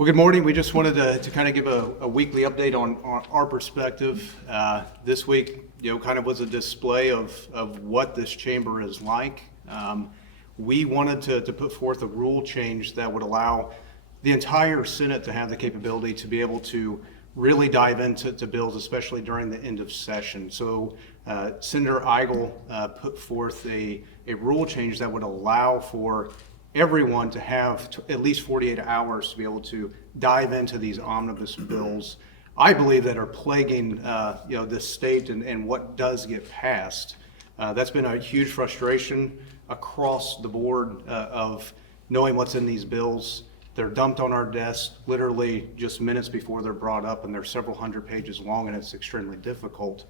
Well, good morning. We just wanted to kind of give a weekly update on our perspective. This week, kind of was a display of what this chamber is like. We wanted to put forth a rule change that would allow the entire Senate to have the capability to be able to really dive into bills, especially during the end of session. So Senator Eigel put forth a rule change that would allow for everyone to have at least 48 hours to be able to dive into these omnibus bills, I believe, that are plaguing this state and what does get passed. That's been a huge frustration across the board of knowing what's in these bills. They're dumped on our desk literally just minutes before they're brought up, and they're several hundred pages long, and it's extremely difficult.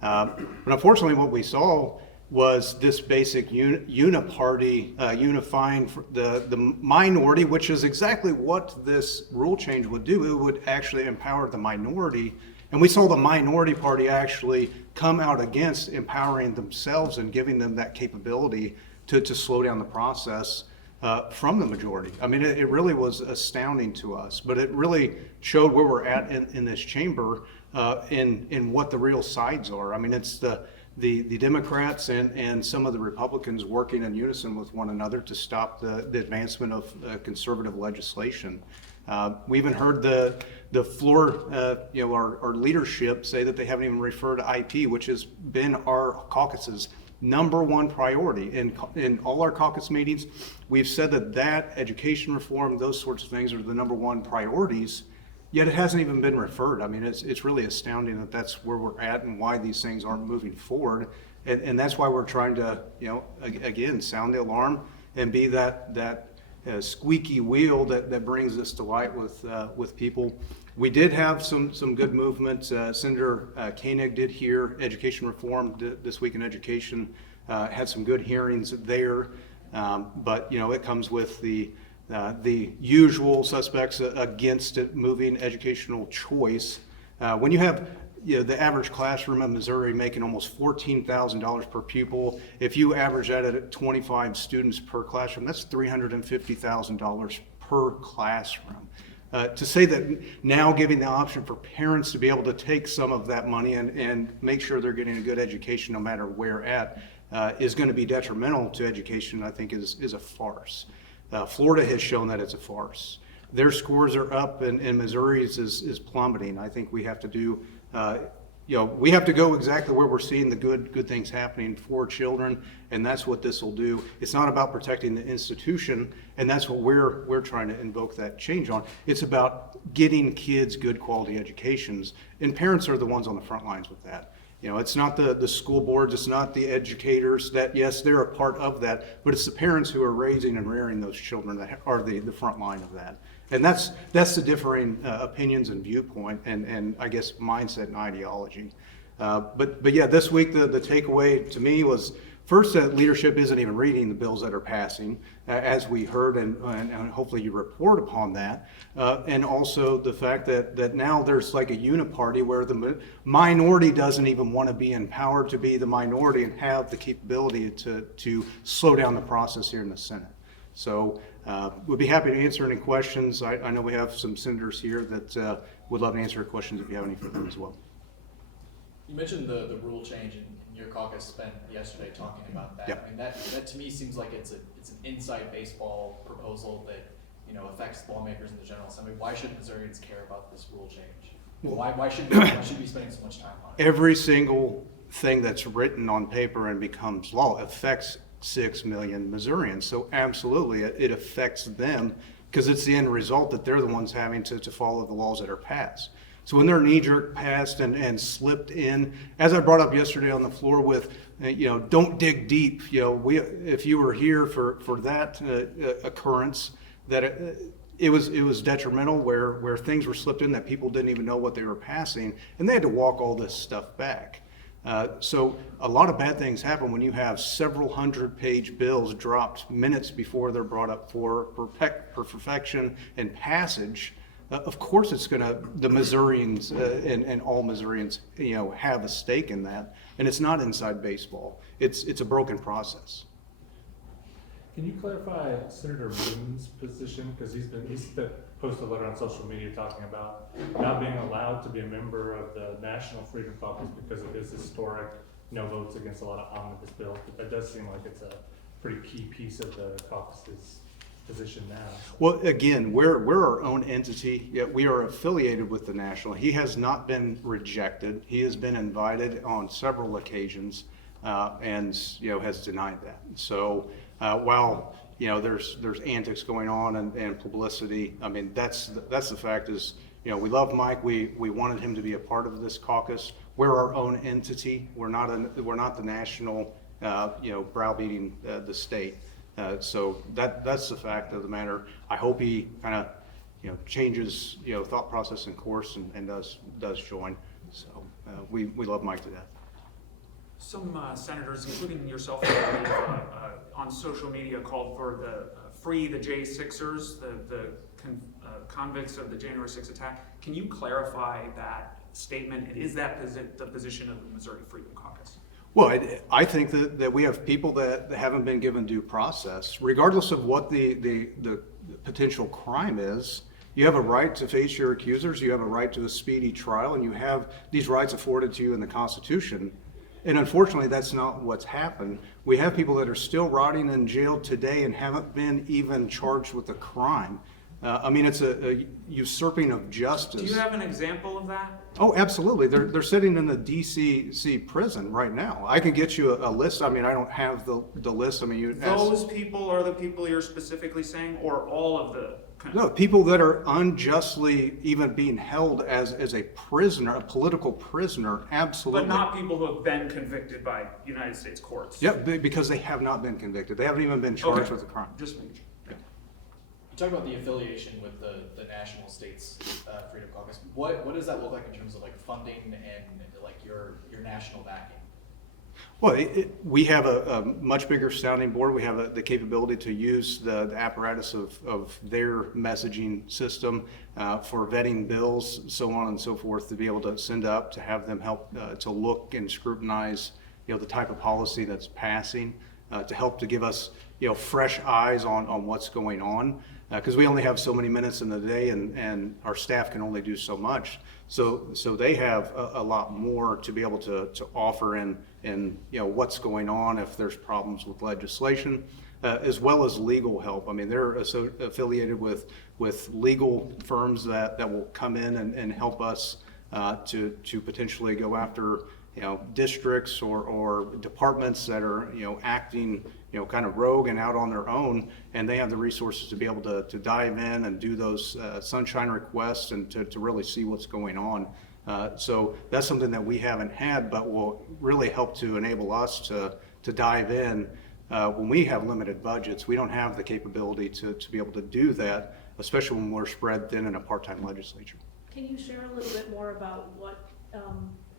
But unfortunately, what we saw was this basic uniparty, unifying the minority, which is exactly what this rule change would do. It would actually empower the minority. And we saw the minority party actually come out against empowering themselves and giving them that capability to slow down the process from the majority. I mean, it really was astounding to us, but it really showed where we're at in this chamber in what the real sides are. I mean, it's the Democrats and some of the Republicans working in unison with one another to stop the advancement of conservative legislation. We even heard the floor, our leadership say that they haven't even referred to IP, which has been our caucus's number one priority. In all our caucus meetings, we've said that education reform, those sorts of things are the number one priorities. Yet it hasn't even been referred. I mean, it's really astounding that that's where we're at and why these things aren't moving forward. And that's why we're trying to, again, sound the alarm and be that squeaky wheel that brings this to light with people. We did have some good movement. Senator Koenig did hear education reform this week in education, had some good hearings there. But, it comes with the usual suspects against it moving educational choice. When you have the average classroom in Missouri making almost $14,000 per pupil, if you average that at 25 students per classroom, that's $350,000 per classroom. To say that now giving the option for parents to be able to take some of that money and make sure they're getting a good education no matter where at is going to be detrimental to education, I think is a farce. Florida has shown that it's a farce. Their scores are up, and Missouri's is plummeting. I think we have to do, we have to go exactly where we're seeing the good things happening for children, and that's what this will do. It's not about protecting the institution, and that's what we're trying to invoke that change on. It's about getting kids good quality educations, and parents are the ones on the front lines with that. It's not the school boards, it's not the educators that, yes, they're a part of that, but it's the parents who are raising and rearing those children that are the front line of that. And that's the differing opinions and viewpoint and I guess mindset and ideology. But yeah, this week the takeaway to me was, first, that leadership isn't even reading the bills that are passing, as we heard, and hopefully you report upon that. And also the fact that now there's like a uniparty where the minority doesn't even want to be empowered to be the minority and have the capability to slow down the process here in the Senate. So we'd be happy to answer any questions. I know we have some senators here that would love to answer questions if you have any for them as well. You mentioned the rule change, and your caucus spent yesterday talking about that. Yep. I mean, that to me seems like it's an inside baseball proposal that affects lawmakers in the General Assembly. Why should Missourians care about this rule change? Why should we be spending so much time on it? Every single thing that's written on paper and becomes law affects 6 million Missourians. So absolutely, it affects them because it's the end result that they're the ones having to follow the laws that are passed. So when they're knee-jerk passed and slipped in, as I brought up yesterday on the floor with, don't dig deep. If you were here for that occurrence, that it was detrimental where things were slipped in that people didn't even know what they were passing, and they had to walk all this stuff back. So a lot of bad things happen when you have several 100-page bills dropped minutes before they're brought up for perfection and passage. Of course it's the Missourians and all Missourians, have a stake in that. And it's not inside baseball. It's a broken process. Can you clarify Senator Moon's position? Because he's the posted a letter on social media talking about not being allowed to be a member of the National Freedom Caucus because of his historic votes against a lot of omnibus bills. But that does seem like it's a pretty key piece of the caucus's position now. Well, again, we're our own entity, yet we are affiliated with the national. He has not been rejected. He has been invited on several occasions, and has denied that. So while there's antics going on and publicity, I mean that's the fact is we love Mike. We wanted him to be a part of this caucus. We're our own entity. We're not the national browbeating the state. So that's the fact of the matter. I hope he kind of changes thought process and course and does join. So we love Mike to death. Some senators, including yourself, on social media called for the free the J6ers, the convicts of the January 6th attack. Can you clarify that statement? And is that the position of the Missouri Freedom Caucus? Well, I think that we have people that haven't been given due process, regardless of what the potential crime is. You have a right to face your accusers. You have a right to a speedy trial, and you have these rights afforded to you in the Constitution. And unfortunately, that's not what's happened. We have people that are still rotting in jail today and haven't been even charged with a crime. I mean, it's a usurping of justice. Do you have an example of that? Oh, absolutely. They're sitting in the DCC prison right now. I can get you a list. I mean, I don't have the list. I mean, Those people are the people you're specifically saying, or all of the? No, people that are unjustly even being held as a prisoner, a political prisoner, absolutely. But not people who have been convicted by United States courts. Yeah, because they have not been convicted. They haven't even been charged with a crime. Just making sure. Yeah. You talk about the affiliation with the National States Freedom Caucus. What does that look like in terms of like funding and like your national backing? Well, we have a much bigger sounding board. We have the capability to use the apparatus of their messaging system for vetting bills, so on and so forth, to be able to send up, to have them help to look and scrutinize, the type of policy that's passing, to help to give us, fresh eyes on what's going on. Because we only have so many minutes in the day, and our staff can only do so much. So they have a lot more to be able to offer in what's going on if there's problems with legislation, as well as legal help. I mean, they're affiliated with legal firms that will come in and help us to potentially go after districts or departments that are acting kind of rogue and out on their own, and they have the resources to be able to dive in and do those sunshine requests and to really see what's going on. So that's something that we haven't had, but will really help to enable us to dive in. When we have limited budgets, we don't have the capability to be able to do that, especially when we're spread thin in a part-time legislature. Can you share a little bit more about what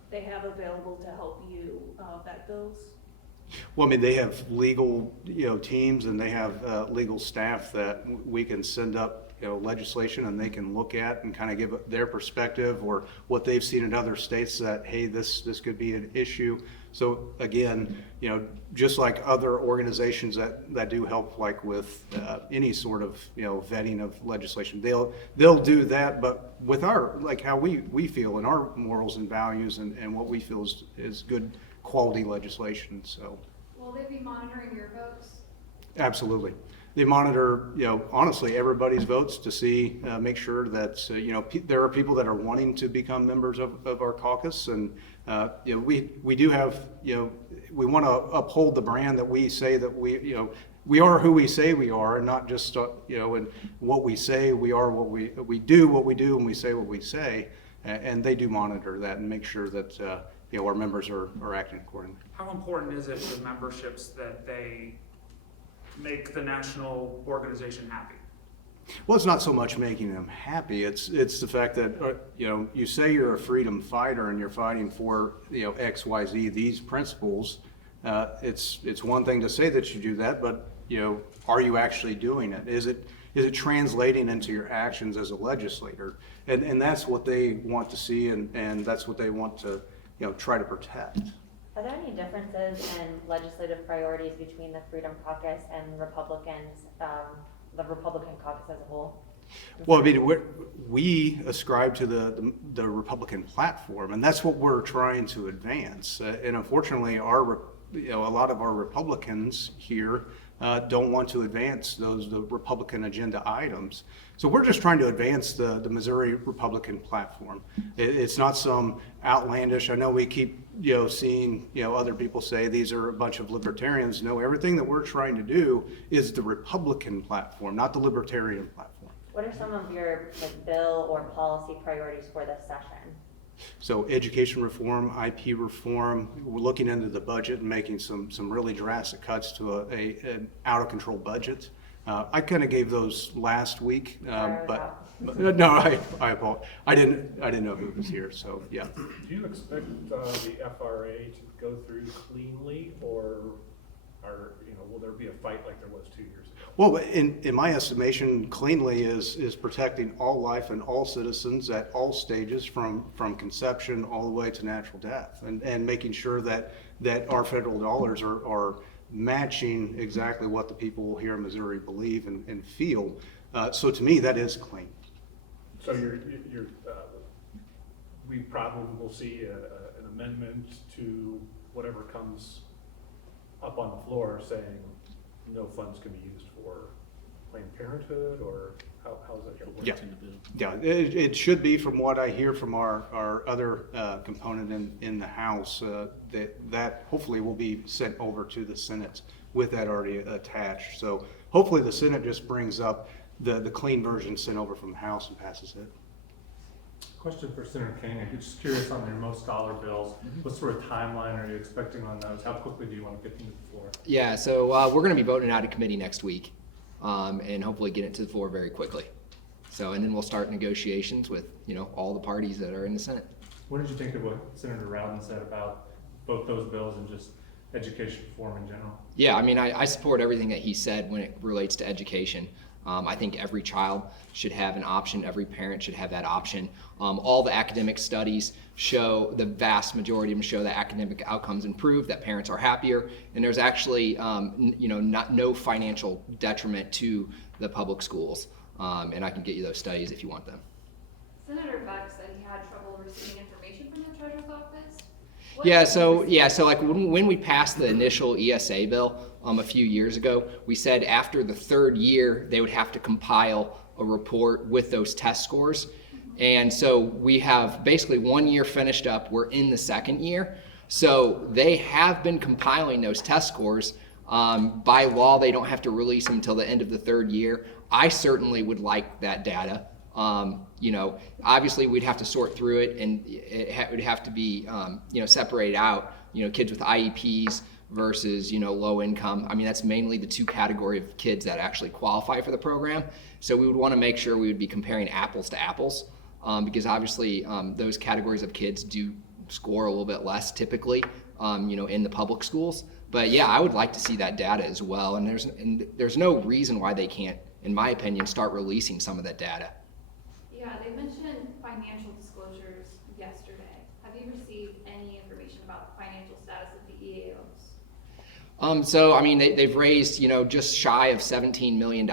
they have available to help you vet those? Well, I mean, they have legal, teams, and they have legal staff that we can send up, legislation, and they can look at and kind of give their perspective or what they've seen in other states that, hey, this could be an issue. So again, just like other organizations that do help, like with any sort of, vetting of legislation, they'll do that, but with our, like how we feel and our morals and values and what we feel is good quality legislation. So will they be monitoring your votes? absolutely. They monitor, honestly, everybody's votes to see, make sure that, there are people that are wanting to become members of our caucus. And, we do have, we want to uphold the brand that we say that we are who we say we are, and not just, and what we say we are, we do what we do, and we say what we say. And they do monitor that and make sure that, our members are acting accordingly. How important is it for memberships that they make the national organization happy? Well, it's not so much making them happy. It's the fact that, you say you're a freedom fighter and you're fighting for, X, Y, Z, these principles. It's one thing to say that you do that, but, are you actually doing it? Is it translating into your actions as a legislator? And that's what they want to see, and that's what they want to, try to protect. Are there any differences in legislative priorities between the Freedom Caucus and Republicans, the Republican caucus as a whole? Well, I mean, we ascribe to the Republican platform, and that's what we're trying to advance. And unfortunately, a lot of our Republicans here don't want to advance the Republican agenda items. So we're just trying to advance the Missouri Republican platform. It's not some outlandish. I know we keep seeing other people say these are a bunch of libertarians. No, everything that we're trying to do is the Republican platform, not the libertarian platform. What are some of your bill or policy priorities for this session? So education reform, IP reform, we're looking into the budget and making some really drastic cuts to an out of control budget. I kind of gave those last week, but no, I apologize. I didn't know who was here, so yeah. Do you expect the FRA to go through cleanly, or will there be a fight like there was 2 years ago? Well, in my estimation, cleanly is protecting all life and all citizens at all stages from conception all the way to natural death, and making sure that our federal dollars are matching exactly what the people here in Missouri believe and feel. So to me, that is clean. So we probably will see an amendment to whatever comes up on the floor saying no funds can be used for Planned Parenthood, or how's that going to work? Yeah, it should be, from what I hear from our other component in the House, that hopefully will be sent over to the Senate with that already attached. So hopefully the Senate just brings up the clean version sent over from the House and passes it. Question for Senator King. I'm just curious on your most dollar bills. What sort of timeline are you expecting on those? How quickly do you want to get them to the floor? Yeah, so we're going to be voting out of committee next week, and hopefully get it to the floor very quickly. So, and then we'll start negotiations with all the parties that are in the Senate. What did you think of what Senator Rowden said about both those bills and just education reform in general? Yeah, I mean, I support everything that he said when it relates to education. I think every child should have an option. Every parent should have that option. All the academic studies show, the vast majority of them show that academic outcomes improve, that parents are happier, and there's actually, no financial detriment to the public schools. And I can get you those studies if you want them. Senator Beck said he had trouble receiving information from the treasurer's office. So like when we passed the initial ESA bill a few years ago, we said after the third year they would have to compile a report with those test scores. And so we have basically 1 year finished up. We're in the second year. So they have been compiling those test scores. By law, they don't have to release them until the end of the third year. I certainly would like that data. Obviously we'd have to sort through it, and it would have to be, separated out, kids with IEPs versus, low income. I mean, that's mainly the two category of kids that actually qualify for the program. So we would want to make sure we would be comparing apples to apples, because obviously those categories of kids do score a little bit less typically, in the public schools. But yeah, I would like to see that data as well. And there's no reason why they can't, in my opinion, start releasing some of that data. Yeah, they mentioned financial disclosures yesterday. Have you received any information about the financial status of the EAOs? So, I mean, they've raised, just shy of $17 million.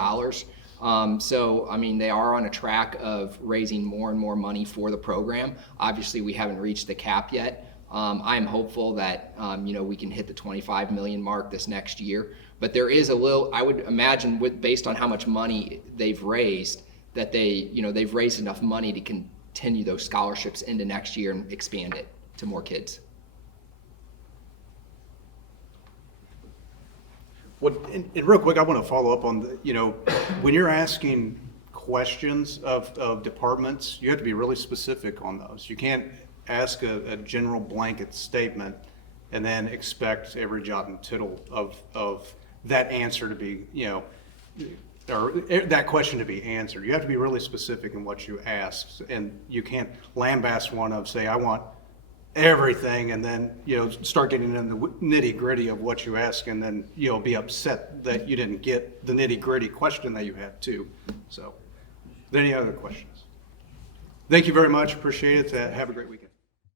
So, I mean, they are on a track of raising more and more money for the program. Obviously, we haven't reached the cap yet. I'm hopeful that, we can hit the 25 million mark this next year. But there is I would imagine based on how much money they've raised, that they've raised enough money to continue those scholarships into next year and expand it to more kids. And real quick, I want to follow up on when you're asking questions of departments, you have to be really specific on those. You can't ask a general blanket statement and then expect every jot and tittle of that answer to be, or that question to be answered. You have to be really specific in what you ask, and you can't lambast one of, say, I want everything, and then start getting in the nitty gritty of what you ask, and then be upset that you didn't get the nitty gritty question that you had too. So, any other questions? Thank you very much. Appreciate it. Have a great weekend.